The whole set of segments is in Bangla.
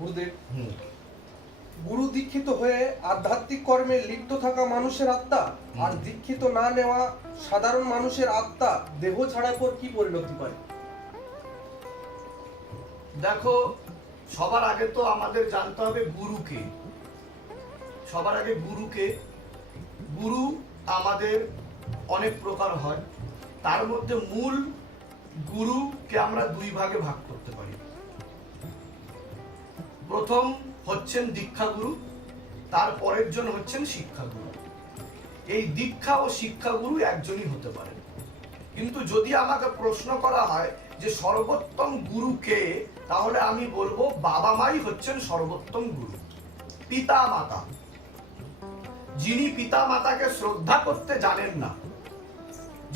গুরুদেব, গুরু দীক্ষিত হয়ে আধ্যাত্মিক কর্মে লিপ্ত থাকা মানুষের আত্মা আর দীক্ষিত না নেওয়া সাধারণ মানুষের আত্মা দেহ ছাড়ার পর কি পরিণতি পায়? দেখো, সবার আগে তো আমাদের জানতে হবে গুরুকে। সবার আগে গুরুকে। গুরু আমাদের অনেক প্রকার হয়, তার মধ্যে মূল গুরুকে আমরা দুই ভাগে ভাগ করতে পারি। প্রথম হচ্ছেন দীক্ষা গুরু, তার পরের জন হচ্ছেন শিক্ষা গুরু। এই দীক্ষা ও শিক্ষা গুরু একজনই হতে পারে। কিন্তু যদি আমাকে প্রশ্ন করা হয় যে সর্বোত্তম গুরু কে, তাহলে আমি বলবো বাবা মাই হচ্ছেন সর্বোত্তম গুরু। পিতা মাতা, যিনি পিতা মাতাকে শ্রদ্ধা করতে জানেন না,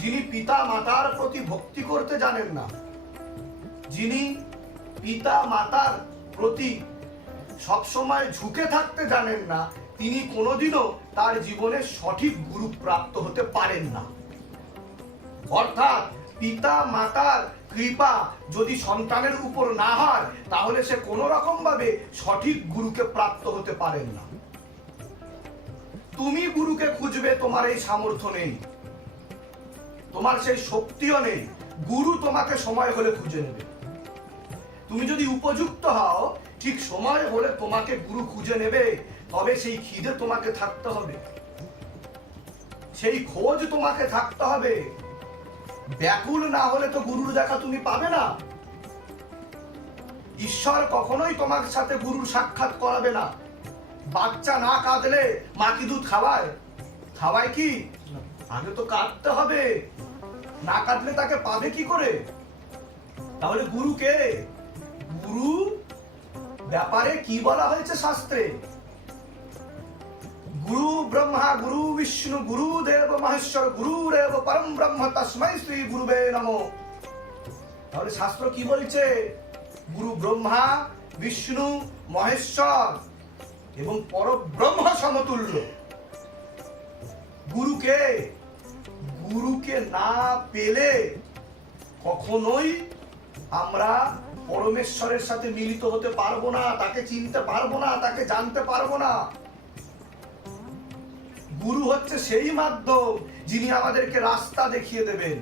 যিনি পিতা মাতার প্রতি ভক্তি করতে জানেন না, যিনি পিতা মাতার প্রতি সবসময় ঝুঁকে থাকতে জানেন না, তিনি কোনোদিনও তার জীবনে সঠিক গুরু প্রাপ্ত হতে পারেন না। অর্থাৎ পিতা মাতার কৃপা যদি সন্তানের উপর না হয়, তাহলে সে কোনো রকম ভাবে সঠিক গুরুকে প্রাপ্ত হতে পারেন না। তুমি গুরুকে খুঁজবে, তোমার এই সামর্থ্য নেই, তোমার সেই শক্তিও নেই। গুরু তোমাকে সময় হলে খুঁজে নেবে। তুমি যদি উপযুক্ত হও, ঠিক সময় হলে তোমাকে গুরু খুঁজে নেবে। তবে সেই খিদে তোমাকে থাকতে হবে, সেই খোঁজ তোমাকে থাকতে হবে। ব্যাকুল না হলে তো গুরুর দেখা তুমি পাবে না। ঈশ্বর কখনোই তোমার সাথে গুরুর সাক্ষাৎ করাবে না। বাচ্চা না কাঁদলে মা কি দুধ খাওয়ায়? খাওয়ায় কি? আগে তো কাঁদতে হবে, না কাঁদলে তাকে পাবে কি করে? তাহলে গুরু কে? গুরু ব্যাপারে কি বলা হয়েছে শাস্ত্রে? গুরু ব্রহ্মা গুরু বিষ্ণু গুরু দেব মহেশ্বর গুরুরেব পরম ব্রহ্ম তস্मै শ্রী গুরুবে নমঃ। তাহলে শাস্ত্র কি বলছে? গুরু ব্রহ্মা বিষ্ণু মহেশ্বর এবং পরব্রহ্ম সমতুল্য। গুরুকে, গুরুকে না পেলে কখনোই আমরা পরমেশ্বরের সাথে মিলিত হতে পারবো না, তাকে চিনতে পারবো না, তাকে জানতে পারবো না। গুরু হচ্ছে সেই মাধ্যম যিনি আমাদেরকে রাস্তা দেখিয়ে দেবেন।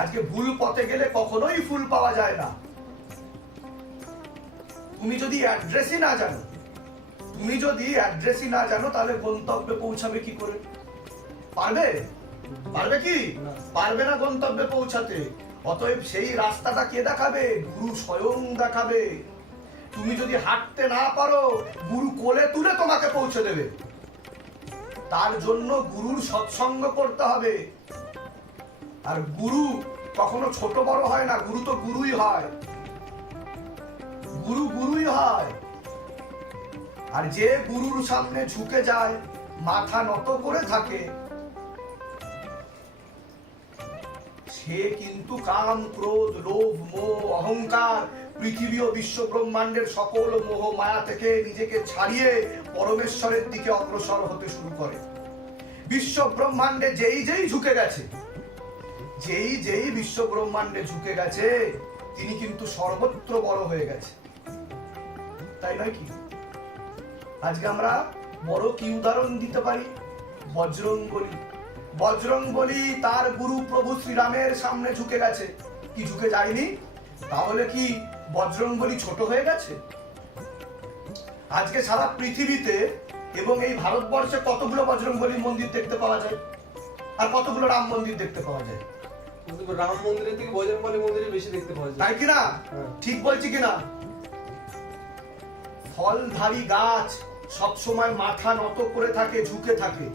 আজকে ভুল পথে গেলে কখনোই ফুল পাওয়া যায় না। তুমি যদি অ্যাড্রেসই না জানো, তাহলে গন্তব্যে পৌঁছাবে কি করে? পারবে? পারবে কি? পারবে না গন্তব্যে পৌঁছাতে। অতএব সেই রাস্তাটা কে দেখাবে? গুরু স্বয়ং দেখাবে। তুমি যদি হাঁটতে না পারো, গুরু কোলে তুলে তোমাকে পৌঁছে দেবে। তার জন্য গুরুর সৎসঙ্গ করতে হবে। আর গুরু কখনো ছোট বড় হয় না, গুরু তো গুরুই হয়। গুরু গুরুই হয়। আর যে গুরুর সামনে ঝুঁকে যায়, মাথা নত করে থাকে, সে কিন্তু কাম ক্রোধ লোভ মোহ অহংকার পৃথিবী ও বিশ্ব ব্রহ্মাণ্ডের সকল মোহ মায়া থেকে নিজেকে ছাড়িয়ে পরমেশ্বরের দিকে অগ্রসর হতে শুরু করে। বিশ্ব ব্রহ্মাণ্ডে যেই ঝুঁকে গেছে, যেই বিশ্ব ব্রহ্মাণ্ডে ঝুঁকে গেছে, তিনি কিন্তু সর্বত্র বড় হয়ে গেছে। তাই নয় কি? আজকে আমরা বড় কি উদাহরণ দিতে পারি? বজরংবলী। বজরংবলী তার গুরু প্রভু শ্রীরামের সামনে ঝুঁকে গেছে, কি ঝুঁকে যায়নি? তাহলে কি বজরংবলী ছোট হয়ে গেছে? আজকে সারা পৃথিবীতে এবং এই ভারতবর্ষে কতগুলো বজরংবলী মন্দির দেখতে পাওয়া যায়, আর কতগুলো রাম মন্দির দেখতে পাওয়া যায়? রাম মন্দিরের থেকে বজরংবলী মন্দিরে বেশি দেখতে পাওয়া যায়, তাই কিনা? ঠিক বলছি কিনা? ফলধারী গাছ সবসময় মাথা নত করে থাকে, ঝুঁকে থাকে।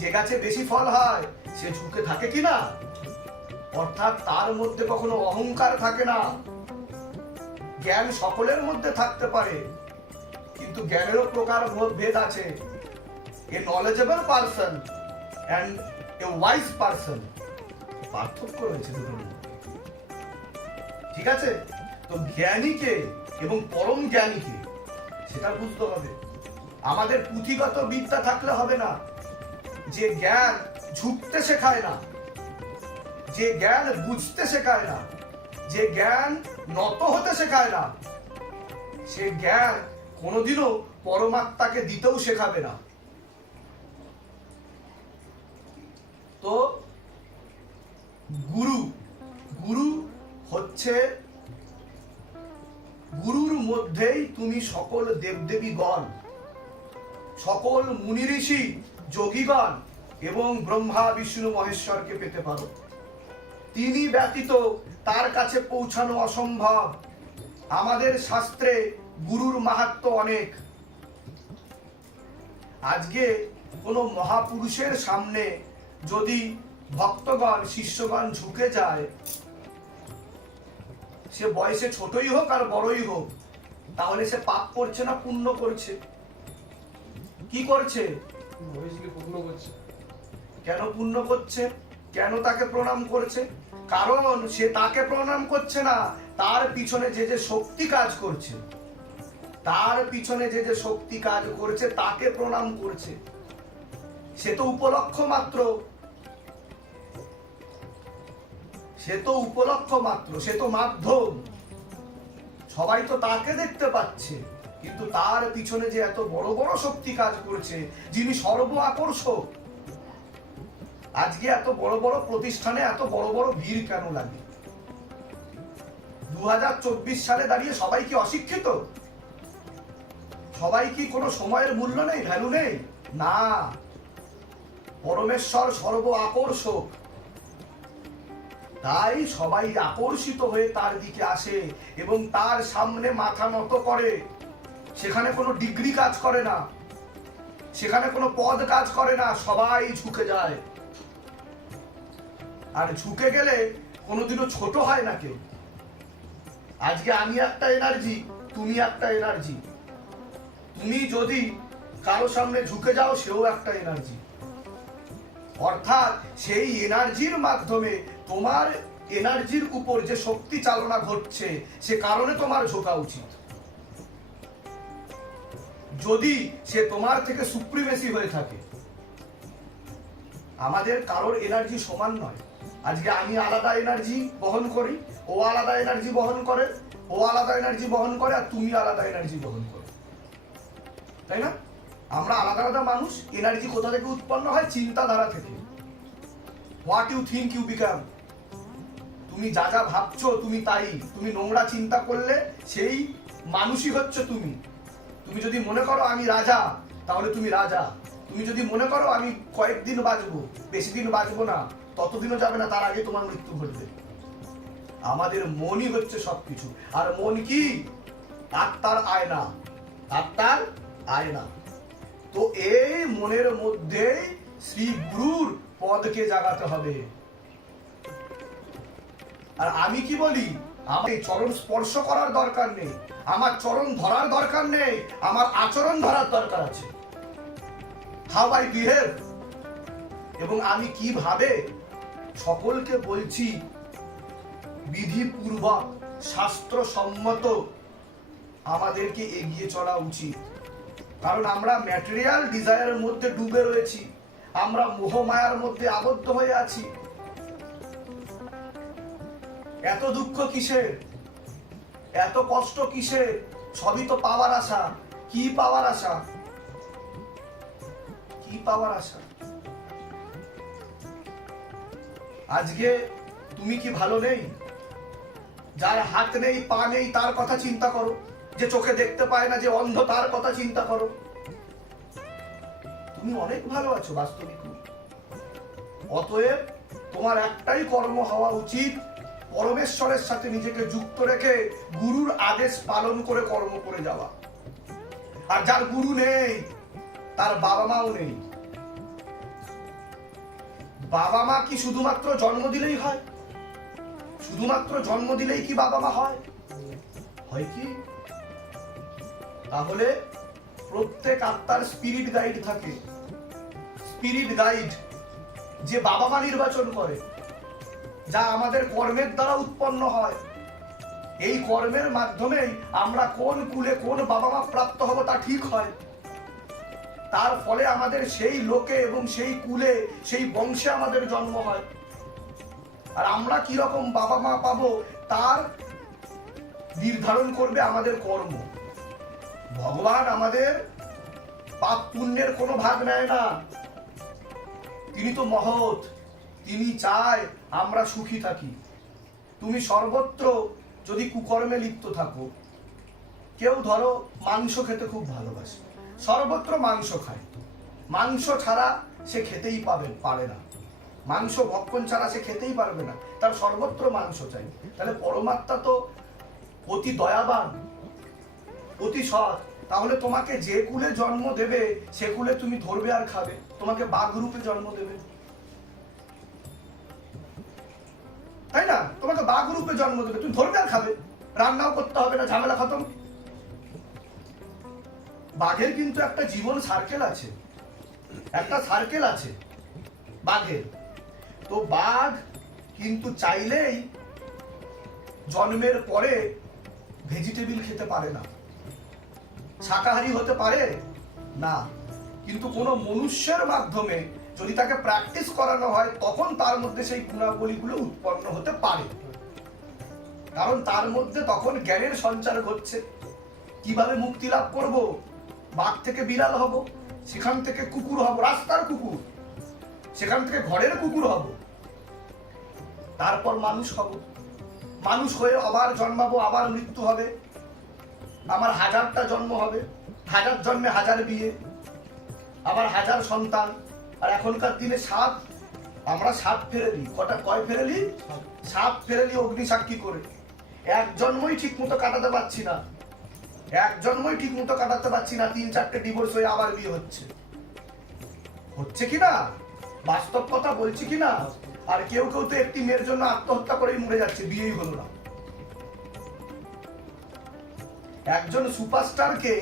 যে গাছে বেশি ফল হয় সে ঝুঁকে থাকে কিনা? অর্থাৎ তার মধ্যে কখনো অহংকার থাকে না। জ্ঞান সকলের মধ্যে থাকতে পারে, কিন্তু জ্ঞানেরও প্রকার ভেদ আছে। A knowledgeable person and a wise person, পার্থক্য রয়েছে দুটোর মধ্যে। ঠিক আছে? তো জ্ঞানীকে এবং পরম জ্ঞানীকে সেটা বুঝতে হবে। আমাদের পুঁথিগত বিদ্যা থাকলে হবে না। যে জ্ঞান ঝুঁকতে শেখায় না, যে জ্ঞান বুঝতে শেখায় না, যে জ্ঞান নত হতে শেখায় না, সে জ্ঞান কোনোদিনও পরমাত্মাকে দিতেও শেখাবে না। তো গুরু গুরু হচ্ছে, গুরুর মধ্যেই তুমি সকল দেবদেবীগণ, সকল মুনি ঋষি, যোগীগণ এবং ব্রহ্মা বিষ্ণু মহেশ্বরকে পেতে পারো। তিনি ব্যতীত তার কাছে পৌঁছানো অসম্ভব। আমাদের শাস্ত্রে গুরুর মাহাত্ম্য অনেক। আজকে কোনো মহাপুরুষের সামনে যদি ভক্তগণ শিষ্যগণ ঝুঁকে যায়, সে বয়সে ছোটই হোক আর বড়ই হোক, তাহলে সে পাপ করছে না পুণ্য করছে? কি করছে? কেন পুণ্য করছে? কেন তাকে প্রণাম করছে? কারণ সে তাকে প্রণাম করছে না, তার পিছনে যে যে শক্তি কাজ করছে, তার পিছনে যে যে শক্তি কাজ করছে তাকে প্রণাম করছে। সে তো উপলক্ষ মাত্র, সে তো উপলক্ষ মাত্র, সে তো মাধ্যম। সবাই তো তাকে দেখতে পাচ্ছে, কিন্তু তার পিছনে যে এত বড় বড় শক্তি কাজ করছে, যিনি সর্ব আকর্ষক। আজকে এত বড় বড় প্রতিষ্ঠানে এত বড় বড় ভিড় কেন লাগে? 2024 সালে দাঁড়িয়ে সবাই কি অশিক্ষিত? সবাই কি কোনো সময়ের মূল্য নেই, ভ্যালু নেই? না, পরমেশ্বর সর্ব আকর্ষক, তাই সবাই আকর্ষিত হয়ে তার দিকে আসে এবং তার সামনে মাথা নত করে। সেখানে কোনো ডিগ্রি কাজ করে না, সেখানে কোনো পদ কাজ করে না, সবাই ঝুঁকে যায়। আর ঝুঁকে গেলে কোনোদিনও ছোট হয় না কেউ। আজকে আমি একটা এনার্জি, তুমি একটা এনার্জি। তুমি যদি কারো সামনে ঝুঁকে যাও, সেও একটা এনার্জি। অর্থাৎ সেই এনার্জির মাধ্যমে তোমার এনার্জির উপর যে শক্তি চালনা ঘটছে, সে কারণে তোমার ঝোঁকা উচিত। যদি সে তোমার থেকে সুপ্রিমেসি হয়ে থাকে। আমাদের কারোর এনার্জি সমান নয়। আজকে আমি আলাদা এনার্জি বহন করি, ও আলাদা এনার্জি বহন করে, ও আলাদা এনার্জি বহন করে, আর তুমি আলাদা এনার্জি বহন করো, তাই না? আমরা আলাদা আলাদা মানুষ। এনার্জি কোথা থেকে উৎপন্ন হয়? চিন্তাধারা থেকে। What you think you become. তুমি যা যা ভাবছো তুমি তাই। তুমি নোংরা চিন্তা করলে সেই মানুষই হচ্ছে তুমি। তুমি যদি মনে করো আমি রাজা, তাহলে তুমি রাজা। তুমি যদি মনে করো আমি কয়েকদিন বাঁচবো, বেশি দিন বাঁচবো না, ততদিনও যাবে না, তার আগে তোমার মৃত্যু ঘটবে। আমাদের মনই হচ্ছে সবকিছু। আর মন কি? আত্মার আয়না, আত্মার আয়না। তো এই মনের মধ্যে শ্রী গুরুর পদকে জাগাতে হবে। আর আমি কি বলি? আমার চরণ স্পর্শ করার দরকার নেই, আমার চরণ ধরার দরকার নেই, আমার আচরণ ধরার দরকার আছে। হাউ আই বিহেভ, এবং আমি কিভাবে সকলকে বলছি বিধিপূর্বক শাস্ত্রসম্মত আমাদেরকে এগিয়ে চলা উচিত। কারণ আমরা ম্যাটেরিয়াল ডিজায়ারের মধ্যে ডুবে রয়েছি, আমরা মোহমায়ার মধ্যে আবদ্ধ হয়ে আছি। এত দুঃখ কিসের? এত কষ্ট কিসের? সবই তো পাওয়ার আশা। কি পাওয়ার আশা? কি পাওয়ার আশা? আজকে তুমি কি ভালো নেই? যার হাত নেই পা নেই তার কথা চিন্তা করো। যে চোখে দেখতে পায় না, যে অন্ধ, তার কথা চিন্তা করো। তুমি অনেক ভালো আছো বাস্তবিক। অতএব তোমার একটাই কর্ম হওয়া উচিত, পরমেশ্বরের সাথে নিজেকে যুক্ত রেখে গুরুর আদেশ পালন করে কর্ম করে যাওয়া। আর যার গুরু নেই, তার বাবা মাও নেই। বাবা মা কি শুধুমাত্র জন্ম দিলেই হয়? শুধুমাত্র জন্ম দিলেই কি বাবা মা হয়? হয় কি? তাহলে প্রত্যেক আত্মার স্পিরিট গাইড থাকে। স্পিরিট গাইড যে বাবা মা নির্বাচন করে, যা আমাদের কর্মের দ্বারা উৎপন্ন হয়। এই কর্মের মাধ্যমেই আমরা কোন কুলে কোন বাবা মা প্রাপ্ত হব তা ঠিক হয়। তার ফলে আমাদের সেই লোকে এবং সেই কুলে, সেই বংশে আমাদের জন্ম হয়। আর আমরা কি রকম বাবা মা পাবো তার নির্ধারণ করবে আমাদের কর্ম। ভগবান আমাদের পাপ পুণ্যের কোনো ভাগ নেয় না। তিনি তো মহৎ, তিনি চায় আমরা সুখী থাকি। তুমি সর্বত্র যদি কুকর্মে লিপ্ত থাকো, কেউ ধরো মাংস খেতে খুব ভালোবাসে, সর্বত্র মাংস খায়, মাংস ছাড়া সে খেতেই পারে না, মাংস ভক্ষণ ছাড়া সে খেতেই পারবে না, তার সর্বত্র মাংস চাই। তাহলে পরমাত্মা তো অতি দয়াবান, অতি সৎ। তাহলে তোমাকে যে কুলে জন্ম দেবে সে কুলে তুমি ধরবে আর খাবে। তোমাকে বাঘ রূপে জন্ম দেবে, তাই না? তোমাকে বাঘ রূপে জন্ম দেবে, তুমি ধরবে আর খাবে, রান্নাও করতে হবে না, ঝামেলা খতম। বাঘের কিন্তু একটা জীবন সার্কেল আছে, একটা সার্কেল আছে বাঘের। তো বাঘ কিন্তু চাইলেই জন্মের পরে ভেজিটেবল খেতে পারে না, শাকাহারী হতে পারে না। কিন্তু কোনো মনুষ্যের মাধ্যমে যদি তাকে প্র্যাকটিস করানো হয়, তখন তার মধ্যে সেই গুণাবলীগুলো উৎপন্ন হতে পারে, কারণ তার মধ্যে তখন জ্ঞানের সঞ্চার ঘটছে। কিভাবে মুক্তি লাভ করব? বাঘ থেকে বিড়াল হব, সেখান থেকে কুকুর হব, রাস্তার কুকুর, সেখান থেকে ঘরের কুকুর হব, তারপর মানুষ হব। মানুষ হয়ে আবার জন্মাবো, আবার মৃত্যু হবে, আমার 1000টা জন্ম হবে, 1000 জন্মে 1000 বিয়ে, আবার 1000 সন্তান। আর এখনকার দিনে সাপ, আমরা সাপ ফেরেলি, কয় ফেরেলি? 7 ফেরেলি অগ্নি সাক্ষী করে। এক জন্মই ঠিক মতো কাটাতে পারছি না, এক জন্মই ঠিক মতো কাটাতে পারছি না, 3-4টে ডিভোর্স হয়ে আবার বিয়ে হচ্ছে কিনা? বাস্তব কথা বলছি কিনা? আর কেউ কেউ তো একটি মেয়ের জন্য আত্মহত্যা করেই মরে যাচ্ছে, বিয়েই হলো না। একজন সুপারস্টারকে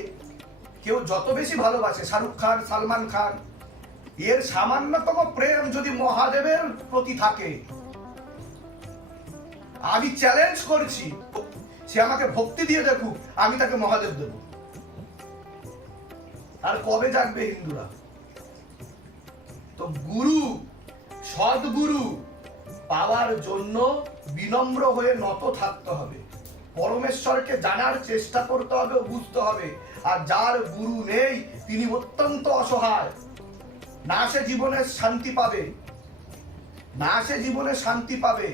কেউ যত বেশি ভালোবাসে, শাহরুখ খান, সালমান খান, এর সামান্যতম প্রেম যদি মহাদেবের প্রতি থাকে, আমি চ্যালেঞ্জ করছি, সে আমাকে ভক্তি দিয়ে দেখুক, আমি তাকে মহাদেব দেব। আর কবে জাগবে হিন্দুরা? তো গুরু, সদ্গুরু পাওয়ার জন্য বিনম্র হয়ে নত থাকতে হবে, পরমেশ্বরকে জানার চেষ্টা করতে হবে ও বুঝতে হবে। আর যার গুরু নেই, তিনি অত্যন্ত অসহায়, না সে জীবনে শান্তি পাবে, না সে জীবনে শান্তি পাবে,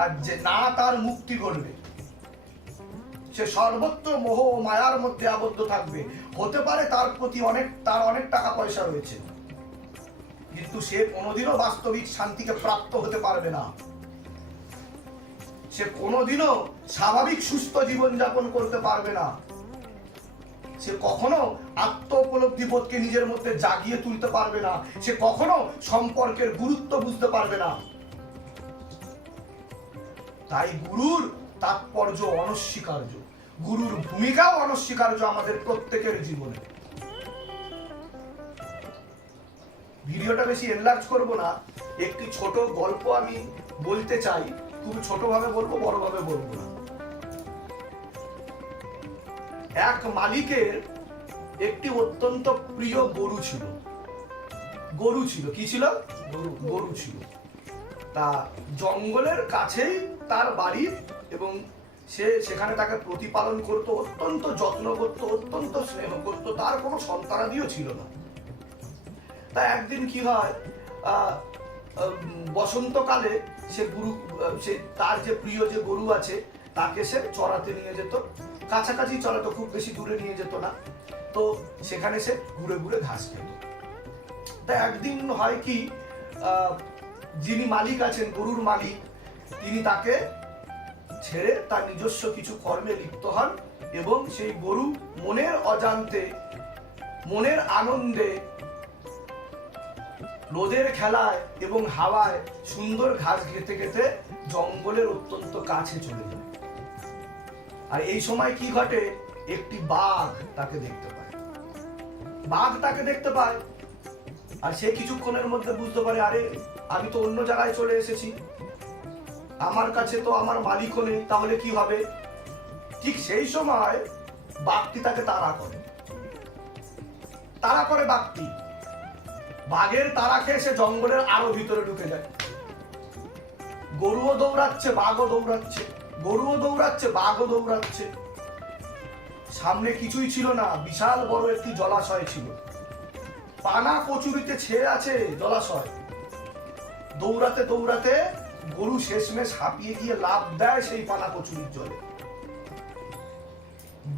আর যে না তার মুক্তি ঘটবে, সে সর্বত্র মোহ ও মায়ার মধ্যে আবদ্ধ থাকবে। হতে পারে তার প্রতি তার অনেক টাকা পয়সা রয়েছে, কিন্তু সে কোনোদিনও বাস্তবিক শান্তিকে প্রাপ্ত হতে পারবে না, সে কোনোদিনও স্বাভাবিক সুস্থ জীবনযাপন করতে পারবে না, সে কখনো আত্ম উপলব্ধি বোধকে নিজের মধ্যে জাগিয়ে তুলতে পারবে না, সে কখনো সম্পর্কের গুরুত্ব বুঝতে পারবে না। তাই গুরুর তাৎপর্য অনস্বীকার্য, গুরুর ভূমিকাও অনস্বীকার্য আমাদের প্রত্যেকের জীবনে। ভিডিওটা বেশি এনলার্জ করব না, একটি ছোট গল্প আমি বলতে চাই, খুব ছোটভাবে বলবো, বড়ভাবে বলবো না। এক মালিকের একটি অত্যন্ত প্রিয় গরু ছিল। কি ছিল? গরু ছিল। তা জঙ্গলের কাছেই তার বাড়ি, এবং সে সেখানে তাকে প্রতিপালন করত, অত্যন্ত যত্ন করত, অত্যন্ত স্নেহ করত, তার কোনো সন্তানাদিও ছিল না। তা একদিন কি হয়, বসন্তকালে সে তার যে প্রিয় যে গরু আছে তাকে সে চড়াতে নিয়ে যেত, কাছাকাছি চড়াতো, খুব বেশি দূরে নিয়ে যেত না। তো সেখানে সে ঘুরে ঘুরে ঘাস খেত। তা একদিন হয় কি, যিনি মালিক আছেন, গরুর মালিক, তিনি তাকে ছেড়ে তার নিজস্ব কিছু কর্মে লিপ্ত হন, এবং সেই গরু মনের অজান্তে, মনের আনন্দে, রোদের খেলায় এবং হাওয়ায় সুন্দর ঘাস খেতে খেতে জঙ্গলের অত্যন্ত কাছে চলে যায়। আর এই সময় কি ঘটে, একটি বাঘ তাকে দেখতে পায়। আর সে কিছুক্ষণের মধ্যে বুঝতে পারে, আরে আমি তো অন্য জায়গায় চলে এসেছি, আমার কাছে তো আমার মালিকও নেই, তাহলে কি হবে? ঠিক সেই সময় বাঘটি তাকে তাড়া করে বাঘটি। বাঘের তাড়া খেয়ে সে জঙ্গলের আরো ভিতরে ঢুকে যায়। গরুও দৌড়াচ্ছে, বাঘও দৌড়াচ্ছে, গরুও দৌড়াচ্ছে, বাঘও দৌড়াচ্ছে। সামনে কিছুই ছিল না, বিশাল বড় একটি জলাশয় ছিল, পানা কচুরিতে ছেয়ে আছে জলাশয়। দৌড়াতে দৌড়াতে গরু শেষমেশ হাঁপিয়ে গিয়ে লাফ দেয় সেই পানা কচুরির জলে।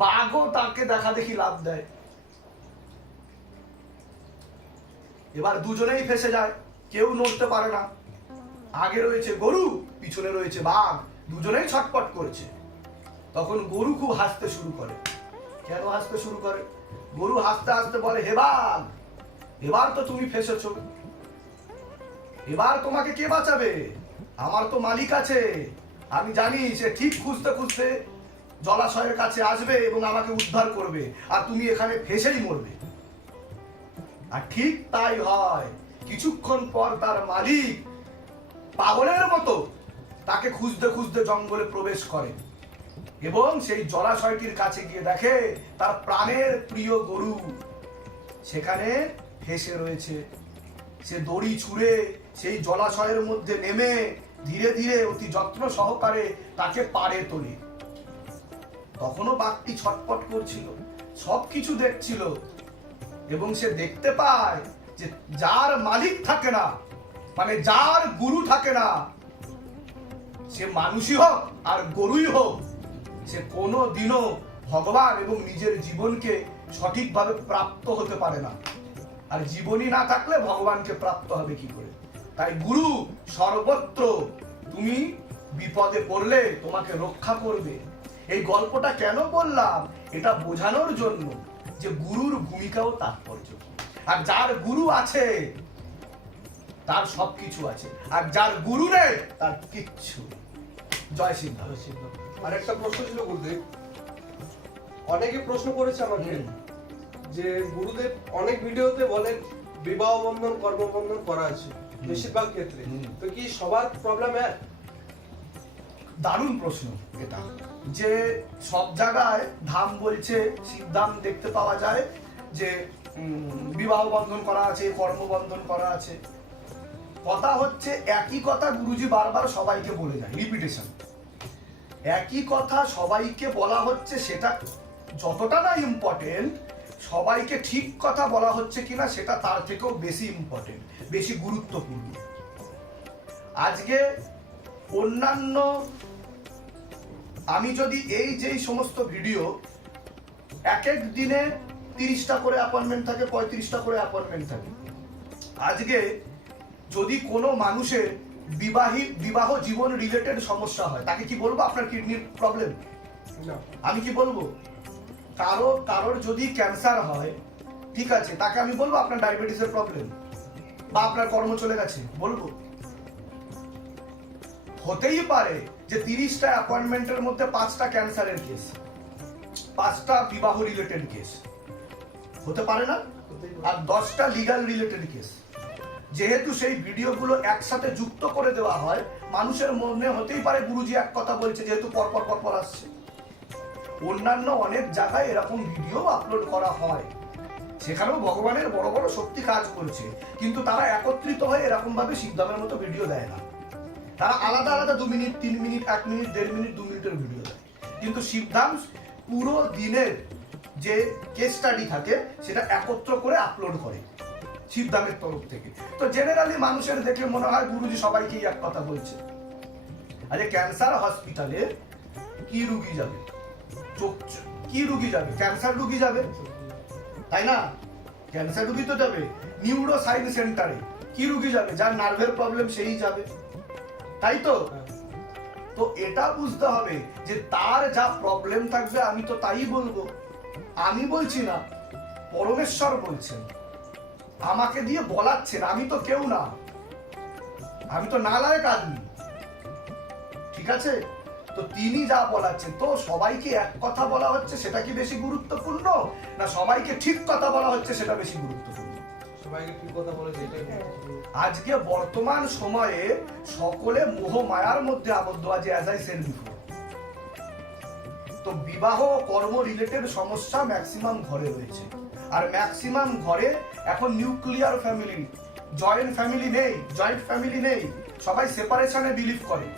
বাঘও তাকে দেখা দেখি লাফ দেয়। এবার দুজনেই ফেসে যায়, কেউ নড়তে পারে না। আগে রয়েছে গরু, পিছনে রয়েছে বাঘ, দুজনেই ছটপট করছে। তখন গরু খুব হাসতে শুরু করে। কেন হাসতে শুরু করে? গরু হাসতে হাসতে বলে, হে বাঘ, এবার তো তুমি ফেসেছো, এবার তোমাকে কে বাঁচাবে? আমার তো মালিক আছে, আমি জানি সে ঠিক খুঁজতে খুঁজতে জলাশয়ের কাছে আসবে এবং আমাকে উদ্ধার করবে, আর তুমি এখানে ফেসেই মরবে। আর ঠিক তাই হয়। কিছুক্ষণ পর তার মালিক পাগলের মতো তাকে খুঁজতে খুঁজতে জঙ্গলে প্রবেশ করে এবং সেই জলাশয়টির কাছে গিয়ে দেখে তার প্রাণের প্রিয় গরু সেখানে ফেসে রয়েছে। সে দড়ি ছুঁড়ে সেই জলাশয়ের মধ্যে নেমে ধীরে ধীরে অতি যত্ন সহকারে তাকে পাড়ে তোলে। তখনও বাঘটি ছটপট করছিল, সবকিছু দেখছিল এবং সে দেখতে পায় যে যার মালিক থাকে না, মানে যার গুরু থাকে না, সে মানুষই হোক আর গরুই হোক, সে কোনো দিনও ভগবান এবং নিজের জীবনকে সঠিকভাবে প্রাপ্ত হতে পারে না। আর জীবনই না থাকলে ভগবানকে প্রাপ্ত হবে কি করে? তাই গুরু সর্বত্র, তুমি বিপদে পড়লে তোমাকে রক্ষা করবে। এই গল্পটা কেন বললাম? এটা বোঝানোর জন্য যে গুরুর ভূমিকাও তাৎপর্য। আর যার গুরু আছে তার সবকিছু আছে, আর যার গুরু নেই তার কিচ্ছু নেই। জয় সিদ্ধা। আর একটা প্রশ্ন ছিল গুরুদেব, অনেকে প্রশ্ন করেছে আমাকে যে গুরুদেব অনেক ভিডিওতে বলেন বিবাহ বন্ধন কর্মবন্ধন করা আছে বেশিরভাগ ক্ষেত্রে, তো কি সবার প্রবলেম এক? দারুণ প্রশ্ন এটা, যে সব জায়গায় ধাম বলছে, সিদ্ধাম দেখতে পাওয়া যায় যে বিবাহ বন্ধন করা আছে, কর্মবন্ধন করা আছে। কথা হচ্ছে একই কথা গুরুজি বারবার সবাইকে বলে যায়, রিপিটেশন। একই কথা সবাইকে বলা হচ্ছে, সেটা যতটা না ইম্পর্টেন্ট, সবাইকে ঠিক কথা বলা হচ্ছে কিনা সেটা তার থেকেও বেশি ইম্পর্টেন্ট, বেশি গুরুত্বপূর্ণ। আজকে অন্যান্য, আমি যদি এই যেই সমস্ত ভিডিও, এক এক দিনে 30টা করে অ্যাপয়েন্টমেন্ট থাকে, 35টা করে অ্যাপয়েন্টমেন্ট থাকে। আজকে যদি কোনো মানুষের বিবাহ জীবন রিলেটেড সমস্যা হয়, তাকে কি বলবো আপনার কিডনির প্রবলেম? আমি কি বলবো? কারোর যদি ক্যান্সার হয়, ঠিক আছে, তাকে আমি বলবো আপনার ডায়াবেটিসের প্রবলেম বা আপনার কর্ম চলে গেছে, বলবো? হতেই পারে যে 30টা অ্যাপয়েন্টমেন্টের মধ্যে 5টা ক্যান্সারের কেস, 5টা বিবাহ রিলেটেড কেস হতে পারে না, আর 10টা লিগ্যাল রিলেটেড কেস। যেহেতু সেই ভিডিওগুলো একসাথে যুক্ত করে দেওয়া হয়, মানুষের মনে হতেই পারে গুরুজি এক কথা বলছে, যেহেতু পরপর আসছে। অন্যান্য অনেক জায়গায় এরকম ভিডিও আপলোড করা হয়, সেখানেও ভগবানের বড় বড় শক্তি কাজ করছে, কিন্তু তারা একত্রিত হয়ে এরকম ভাবে সিদ্ধামের মতো ভিডিও দেয় না। তারা আলাদা আলাদা 2 মিনিট, 3 মিনিট, 1 মিনিট, 1.5 মিনিট, 2 মিনিটের ভিডিও দেয়। কিন্তু সিদ্ধাম পুরো দিনের যে কেস স্টাডি থাকে সেটা একত্র করে আপলোড করে সিদ্ধামের তরফ থেকে। তো জেনারেলি মানুষের দেখে মনে হয় গুরুজি সবাইকেই এক কথা বলছে। আরে ক্যান্সার হসপিটালে কি রুগী যাবে? কি রুগী যাবে? ক্যান্সার রুগী যাবে, তাই না? ক্যান্সার রুগী তো যাবে। নিউরো সায়েন্স সেন্টারে কি রুগী যাবে? যার নার্ভের প্রবলেম সেই যাবে, তাই তো? তো এটা বুঝতে হবে যে তার যা প্রবলেম থাকবে আমি তো তাই বলবো। আমি বলছি না, পরমেশ্বর বলছেন, আমাকে দিয়ে বলাচ্ছেন। আমি তো কেউ না, আমি তো নালায়ক আদমি, ঠিক আছে? তো তিনি যা বলাচ্ছেন, তো সবাইকে এক কথা বলা হচ্ছে সেটা কি বেশি গুরুত্বপূর্ণ, না সবাইকে ঠিক কথা বলা হচ্ছে সেটা বেশি গুরুত্বপূর্ণ? সবাইকে ঠিক কথা বলেছে এটাই। আজকে বর্তমান সময়ে সকলে মোহ মায়ার মধ্যে আবদ্ধ আছে, অ্যাজ আই সেড বিফোর। তো বিবাহ কর্ম রিলেটেড সমস্যা ম্যাক্সিমাম ঘরে রয়েছে, আর ম্যাক্সিমাম ঘরে এখন নিউক্লিয়ার ফ্যামিলি, জয়েন্ট ফ্যামিলি নেই, জয়েন্ট ফ্যামিলি নেই, সবাই সেপারেশনে বিলিভ করে,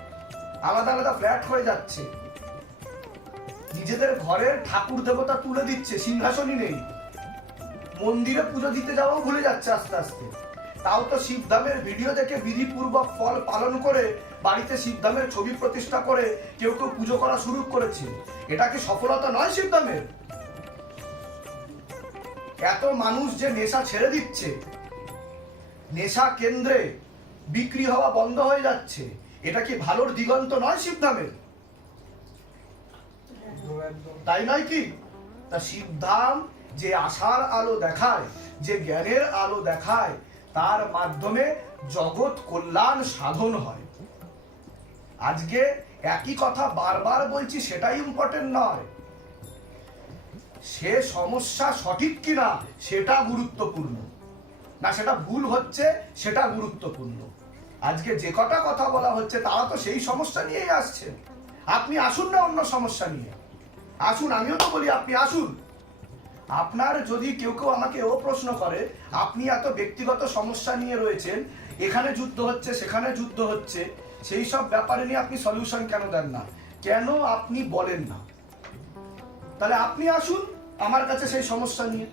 আলাদা আলাদা ফ্ল্যাট হয়ে যাচ্ছে। নিজেদের ঘরের ঠাকুর দেবতা তুলে দিচ্ছে, সিংহাসনই নেই, মন্দিরে পুজো দিতে যাওয়াও ভুলে যাচ্ছে আস্তে আস্তে। তাও তো শিবধামের ভিডিও দেখে বিধিপূর্বক ফল পালন করে বাড়িতে শিবধামের ছবি প্রতিষ্ঠা করে কেউ কেউ পুজো করা শুরু করেছে। এটা কি সফলতা নয় শিবধামের? এত মানুষ যে নেশা ছেড়ে দিচ্ছে, নেশা কেন্দ্রে বিক্রি হওয়া বন্ধ হয়ে যাচ্ছে, এটা কি ভালোর দিগন্ত নয় শিবধামের? তাই নয় কি? তা শিবধাম যে আশার আলো দেখায়, যে জ্ঞানের আলো দেখায়, তার মাধ্যমে জগৎ কল্যাণ সাধন হয়। আজকে একই কথা বারবার বলছি, সেটাই ইম্পর্টেন্ট নয়, সে সমস্যা সঠিক কিনা সেটা গুরুত্বপূর্ণ, না সেটা ভুল হচ্ছে সেটা গুরুত্বপূর্ণ। আজকে যে কটা কথা বলা হচ্ছে তারা তো সেই সমস্যা নিয়েই আসছেন। আপনি আসুন না অন্য সমস্যা নিয়ে, আসুন, আমিও তো বলি আপনি আসুন। আপনার যদি কেউ কেউ আমাকে ও প্রশ্ন করে, আপনি এত ব্যক্তিগত সমস্যা নিয়ে রয়েছেন, এখানে যুদ্ধ হচ্ছে সেখানে যুদ্ধ হচ্ছে, সেই সব ব্যাপারে নিয়ে আপনি সলিউশন কেন দেন না, কেন আপনি বলেন না? তাহলে আপনি আসুন আমার কাছে সেই সমস্যা নিয়ে।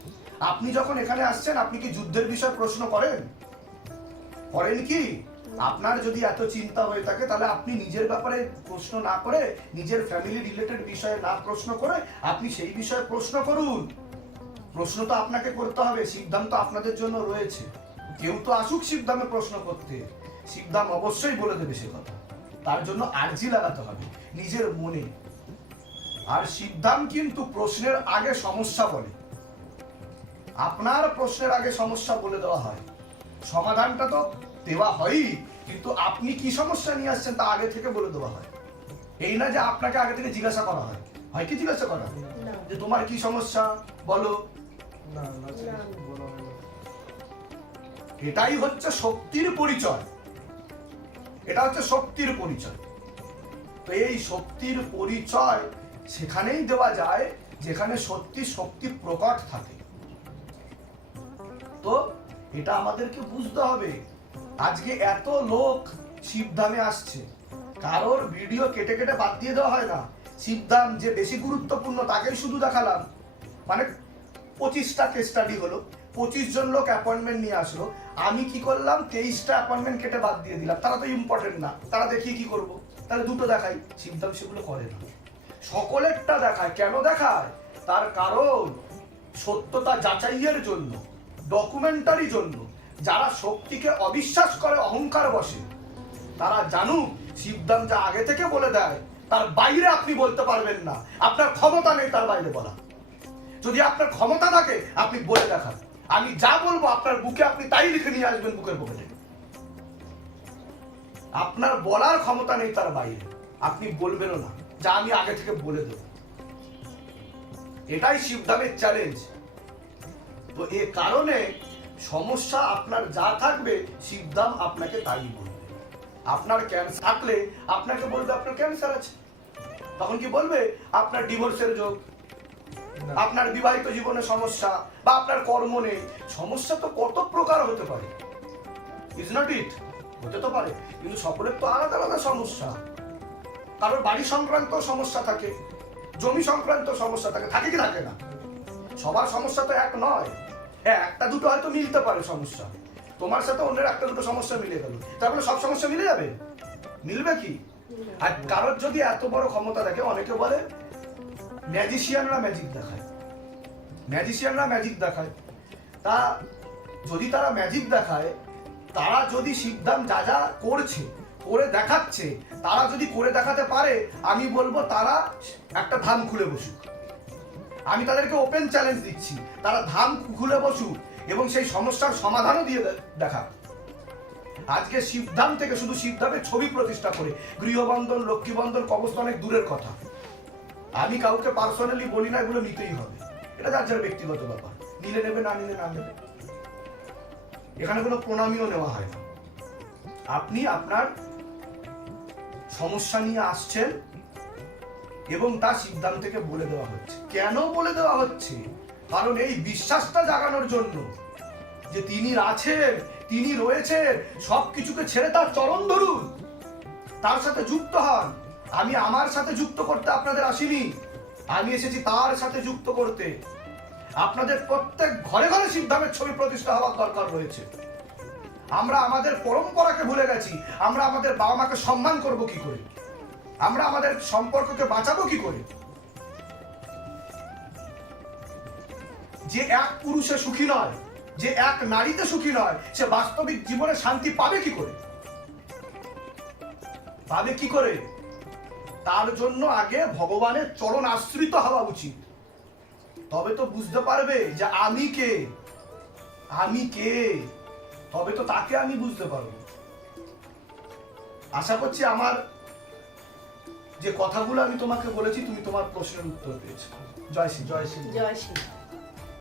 আপনি যখন এখানে আসছেন, আপনি কি যুদ্ধের বিষয়ে প্রশ্ন করেন? করেন কি? আপনার যদি এত চিন্তা হয়ে থাকে, তাহলে আপনি নিজের ব্যাপারে প্রশ্ন না করে, নিজের ফ্যামিলি রিলেটেড বিষয়ে না প্রশ্ন করে, আপনি সেই বিষয়ে প্রশ্ন করুন। প্রশ্ন তো আপনাকে করতে হবে, শিবধাম তো আপনাদের জন্য রয়েছে। কেউ তো আসুক শিবধামে প্রশ্ন করতে, শিবধাম অবশ্যই বলে দেবে সে কথা। তার জন্য আর্জি লাগাতে হবে নিজের মনে। আর শিবধাম কিন্তু প্রশ্নের আগে সমস্যা বলে। আপনার প্রশ্নের আগে সমস্যা বলে দেওয়া হয়, সমাধানটা তো দেওয়া হয়ই, কিন্তু আপনি কি সমস্যা নিয়ে আসছেন তা আগে থেকে বলে দেওয়া হয়। এই না যে আপনাকে আগে থেকে জিজ্ঞাসা করা হয়, হয় কি জিজ্ঞাসা করা যে তোমার কি সমস্যা বলো? এটাই হচ্ছে শক্তির পরিচয়, এটা হচ্ছে শক্তির পরিচয়। তো এই শক্তির পরিচয় সেখানেই দেওয়া যায় যেখানে সত্যি শক্তি প্রকট থাকে। তো এটা আমাদেরকে বুঝতে হবে। আজকে এত লোক শিবধামে আসছে, কারোর ভিডিও কেটে কেটে বাদ দিয়ে দেওয়া হয় না। শিবধাম যে বেশি গুরুত্বপূর্ণ তাকেই শুধু দেখালাম, মানে 25টা কেস স্টাডি হলো, 25 জন লোক অ্যাপয়েন্টমেন্ট নিয়ে আসলো, আমি কি করলাম 23টা অ্যাপয়েন্টমেন্ট কেটে বাদ দিয়ে দিলাম। তারা তো ইম্পর্টেন্ট না, তারা দেখিয়ে কি করব? তাহলে দুটো দেখাই। শিবধাম সেগুলো করে না, সকলেরটা দেখায়। কেন দেখায়? তার কারণ সত্যতা যাচাইয়ের জন্য, ডকুমেন্টারি জন্য। যারা শক্তিকে অবিশ্বাস করে অহংকার বসে, তারা জানুক শিবধাম যা আগে থেকে বলে দেয় তার বাইরে আপনি বলতে পারবেন না, আপনার ক্ষমতা নেই তার বাইরে বলা। যদি আপনার ক্ষমতা থাকে আপনি বলে দেখান, আমি যা বলবো আপনার বুকে আপনি তাই লিখে নিয়ে আসবেন বুকের পকেটে। আপনার বলার ক্ষমতা নেই তার বাইরে, আপনি বলবেনও না, যা আমি আগে থেকে বলে দেব। এটাই শিবধামের চ্যালেঞ্জ। তো এ কারণে সমস্যা আপনার যা থাকবে শিবধাম আপনাকে তাই বলবে। আপনার ক্যান্সার থাকলে আপনাকে বলবে আপনার ক্যান্সার আছে, তখন কি বলবে আপনার ডিভোর্সের যোগ, আপনার বিবাহিত জীবনে সমস্যা, বা আপনার কর্ম নেই। সমস্যা তো কত প্রকার হতে পারে, ইজ নট ইট? হতে তো পারে, কিন্তু সকলের তো আলাদা আলাদা সমস্যা। কারোর বাড়ি সংক্রান্ত সমস্যা থাকে, জমি সংক্রান্ত সমস্যা থাকে, থাকে কি থাকে না? সবার সমস্যা তো এক নয়। হ্যাঁ, একটা দুটো হয়তো মিলতে পারে সমস্যা, তোমার সাথে অন্যের একটা দুটো সমস্যা মিলে গেল, তারপরে সব সমস্যা মিলে যাবে? মিলবে কি? আর কারোর যদি এত বড় ক্ষমতা থাকে, অনেকে বলে ম্যাজিশিয়ানরা ম্যাজিক দেখায়, ম্যাজিশিয়ানরা ম্যাজিক দেখায়। তা যদি তারা ম্যাজিক দেখায়, তারা যদি শিবধাম যা যা করছে করে দেখাচ্ছে, তারা যদি করে দেখাতে পারে, আমি বলবো তারা একটা ধাম খুলে বসুক। আমি তাদেরকে ওপেন চ্যালেঞ্জ দিচ্ছি, তারা ধাম খুলে বসুক এবং সেই সমস্যার সমাধানও দিয়ে দেখাক। আজকে শিবধাম থেকে শুধু শিবধামের ছবি প্রতিষ্ঠা করে গৃহবন্ধন, লক্ষ্মীবন্ধন, কবচ অনেক দূরের কথা। আমি কাউকে পার্সোনালি বলি না এগুলো নিতেই হবে, এটা যার যার ব্যক্তিগত ব্যাপার, নিলে নেবে, না নিলে না নেবে। এখানে কোনো প্রণামীও নেওয়া হয় না। আপনি আপনার সমস্যা নিয়ে আসছেন এবং তা শিবধাম থেকে বলে দেওয়া হচ্ছে। কেন বলে দেওয়া হচ্ছে? কারণ এই বিশ্বাসটা জাগানোর জন্য যে তিনি আছেন, তিনি রয়েছেন, সবকিছুকে ছেড়ে তার চরণ ধরুন, তার সাথে যুক্ত হন। আমি আমার সাথে যুক্ত করতে আপনাদের আসিনি, আমি এসেছি তার সাথে যুক্ত করতে। আপনাদের প্রত্যেক ঘরে ঘরে শিবধামের ছবি প্রতিষ্ঠা হওয়ার দরকার রয়েছে। আমরা আমাদের পরম্পরাকে ভুলে গেছি। আমরা আমাদের বাবা মাকে সম্মান করব কি করে? আমরা আমাদের সম্পর্ককে বাঁচাবো কি করে? যে এক পুরুষে সুখী নয়, যে এক নারীতে সুখী নয়, সে বাস্তবিক জীবনে শান্তি পাবে কি করে? পাবে কি করে? তার জন্য আগে ভগবানের চরণ আশ্রিত হওয়া উচিত। তবে তো বুঝতে পারবে যে আমি কে, আমি কে, তবে তো তাকে আমি বুঝতে পারবো। আশা করছি আমার যে কথাগুলো আমি তোমাকে বলেছি তুমি তোমার প্রশ্নের উত্তর পেয়েছো। জয় শ্রী, জয় শ্রী। জয় শ্রী